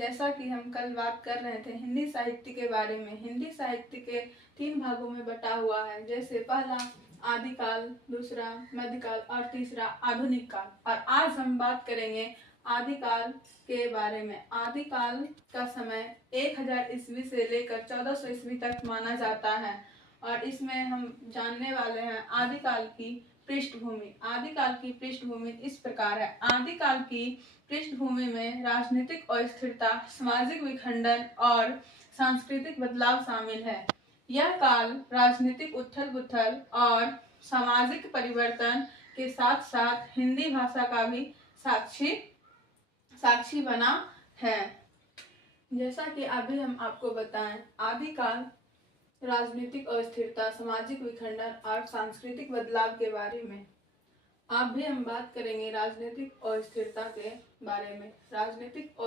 जैसा कि हम कल बात कर रहे थे हिंदी साहित्य के बारे में। हिंदी साहित्य के 3 भागों में बटा हुआ है, जैसे पहला आदिकाल, दूसरा मध्यकाल और तीसरा आधुनिक काल। और आज हम बात करेंगे आदिकाल के बारे में। आदिकाल का समय 1000 ईस्वी से लेकर 1400 ईस्वी तक माना जाता है और इसमें हम जानने वाले हैं आदिकाल की पृष्ठभूमि। आदिकाल की पृष्ठभूमि इस प्रकार है। आदिकाल की पृष्ठभूमि में राजनीतिक अस्थिरता, सामाजिक विखंडन और सांस्कृतिक बदलाव शामिल है। यह काल राजनीतिक उथल-पुथल और सामाजिक परिवर्तन के साथ साथ हिंदी भाषा का भी साक्षी बना है। जैसा कि अभी हम आपको बताएं, आदिकाल राजनीतिक अस्थिरता, सामाजिक विखंडन और सांस्कृतिक बदलाव के बारे में। अब भी हम बात करेंगे राजनीतिक अस्थिरता के बारे में। राजनीतिक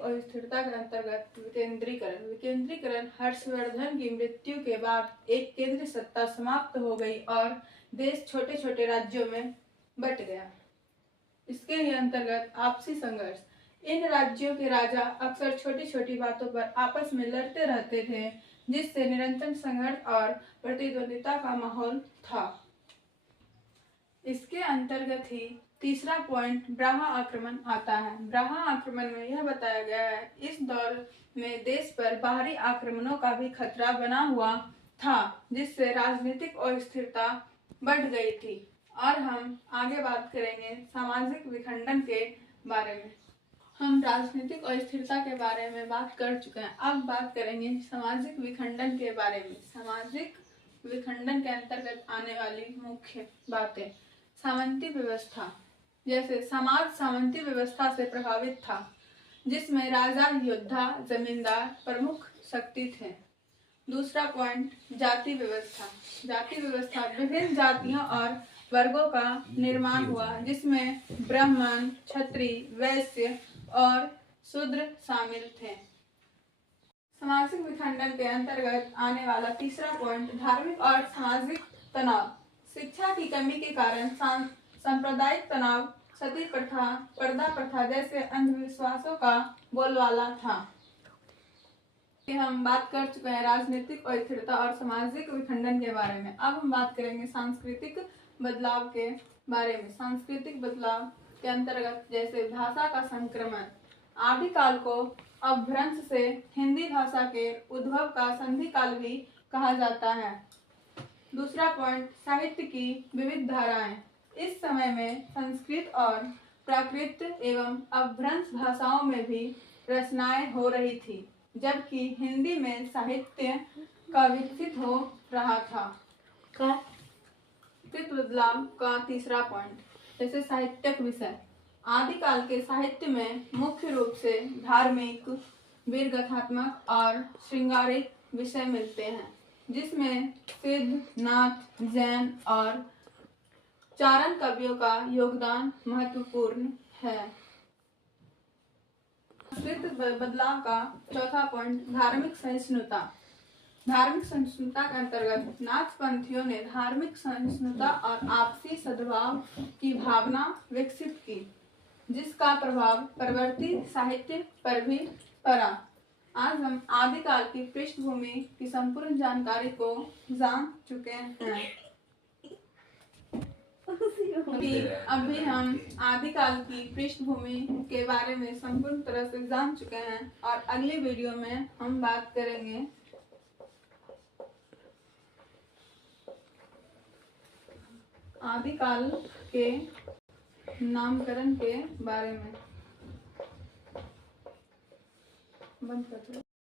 अस्थिरता के अंतर्गत विकेंद्रीकरण हर्षवर्धन की मृत्यु के बाद एक केंद्रीय सत्ता समाप्त हो गई और देश छोटे छोटे राज्यों में बट गया। इसके ही अंतर्गत आपसी संघर्ष। इन राज्यों के राजा अक्सर छोटी छोटी बातों पर आपस में लड़ते रहते थे, जिससे निरंतर संघर्ष और प्रतिद्वंदिता का माहौल था। इसके अंतर्गत ही तीसरा पॉइंट ब्राह्मण आक्रमण आता है। ब्राह्मण आक्रमण में यह बताया गया है, इस दौर में देश पर बाहरी आक्रमणों का भी खतरा बना हुआ था, जिससे राजनीतिक अस्थिरता बढ़ गई थी। और हम आगे बात करेंगे सामाजिक विखंडन के बारे में। हम राजनीतिक अस्थिरता के बारे में बात कर चुके हैं, अब बात करेंगे सामाजिक विखंडन के बारे में। सामाजिक विखंडन के अंतर्गत आने वाली मुख्य बातें। सामंती व्यवस्था। जैसे समाज सामंती व्यवस्था से प्रभावित था, जिसमें राजा, योद्धा, जमींदार प्रमुख शक्ति थे। दूसरा पॉइंट जाति व्यवस्था। जाति व्यवस्था विभिन्न जातियों और वर्गों का निर्माण हुआ, जिसमें ब्राह्मण, क्षत्रिय, वैश्य और शूद्र शामिल थे। सामाजिक विखंडन के अंतर्गत आने वाला तीसरा पॉइंट धार्मिक और सामाजिक तनाव। शिक्षा की कमी के कारण सांप्रदायिक तनाव, सती प्रथा, पर्दा प्रथा जैसे अंधविश्वासों का बोलबाला था। हम बात कर चुके हैं राजनीतिक अस्थिरता और सामाजिक विखंडन के बारे में। अब हम बात करेंगे सांस्कृतिक बदलाव के बारे में। सांस्कृतिक बदलाव के अंतर्गत जैसे भाषा का संक्रमण। आदिकाल को अपभ्रंश से हिंदी भाषा के उद्भव का संधि काल भी कहा जाता है। दूसरा पॉइंट साहित्य की विविध धाराएं। इस समय में संस्कृत और प्राकृत एवं अपभ्रंश भाषाओं में भी रचनाएं हो रही थी, जबकि हिंदी में साहित्य का विकसित हो रहा था। सांस्कृतिक बदलाव का तीसरा पॉइंट जैसे साहित्यक विषय। आदिकाल के साहित्य में मुख्य रूप से धार्मिक, वीरगाथात्मक और श्रृंगारिक विषय मिलते हैं, जिसमें सिद्ध, नाथ, जैन और चारण कवियों का योगदान महत्वपूर्ण है। सांस्कृतिक बदलाव का चौथा पॉइंट धार्मिक सहिष्णुता। धार्मिक सहिष्णुता के अंतर्गत नाथपंथियों ने धार्मिक सहिष्णुता और आपसी सद्भाव की भावना विकसित की, जिसका प्रभाव परवर्ती साहित्य पर भी पड़ा। आज हम आदिकाल की पृष्ठभूमि की संपूर्ण जानकारी को जान चुके हैं। अभी हम आदिकाल की पृष्ठभूमि के बारे में संपूर्ण तरह से जान चुके हैं और अगले वीडियो में हम बात करेंगे आदिकाल के नामकरण के बारे में। बंद कर दो।